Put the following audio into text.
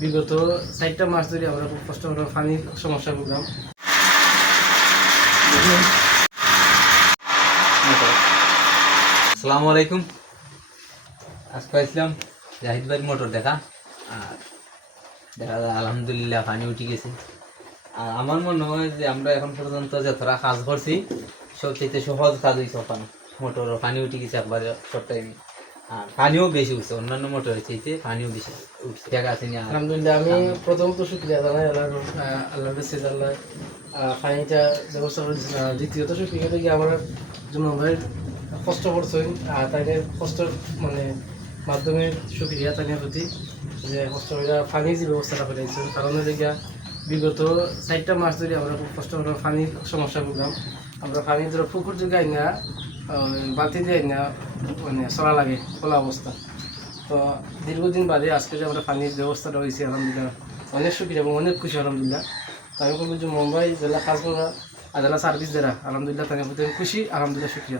বিগত 4টা মাস ধরে আমরা খুব কষ্ট করে পানির সমস্যা ভুগলাম। আসসালামু আলাইকুম। আজকে আসলাম জাহিদ ভাই মোটর দেখা, আর দেখা যায় আলহামদুলিল্লাহ পানি উঠে গেছে। আর আমার মনে হয় যে আমরা এখন পর্যন্ত যতটা কাজ করছি সবচেয়ে সহজ কাজ হয়েছে ওখানে। মোটর পানি উঠে গেছে একবারে শর্ট টাইমে, আর পানিও বেশি উঠছে, অন্যান্য মোটরের চাইতে পানিও বেশি উঠছে। দেখা আছে না? আলহামদুলিল্লাহ, আমি প্রথমত শুক্রিয়া জানাই আল্লাহ বেসিস আল্লাহ পানিটা ব্যবস্থা করে দিচ্ছেন। আর দ্বিতীয়ত শুক্রিয়া কি আমার জন্য ভাই কষ্ট করছেন, আর তাদের কষ্টের মানে মাধ্যমে শুক্রিয়া তাদের প্রতি যে কষ্ট করে পানির যে ব্যবস্থাটা করে দিচ্ছেন। কারণ দেখা বিগত 4টা মাস ধরে আমরা খুব কষ্ট করে পানির সমস্যা ভুগলাম। আমরা পানি ধরো পুকুর যুগে আইনা বালতি দিয়ে আইনা মানে চলা লাগে খোলা অবস্থা। তো দীর্ঘদিন বাদে আজকে যে আমরা পানির ব্যবস্থাটা হয়েছে আলহামদুলিল্লাহ অনেক সুবিধা এবং অনেক খুশি আলহামদুলিল্লাহ। তো আমি বলবো যে মুম্বাই জেলা কাজ করা আর জেলা সার্ভিস যারা আলহামদুলিল্লাহ তাদের প্রতি খুশি, আলহামদুলিল্লাহ শুক্রিয়া।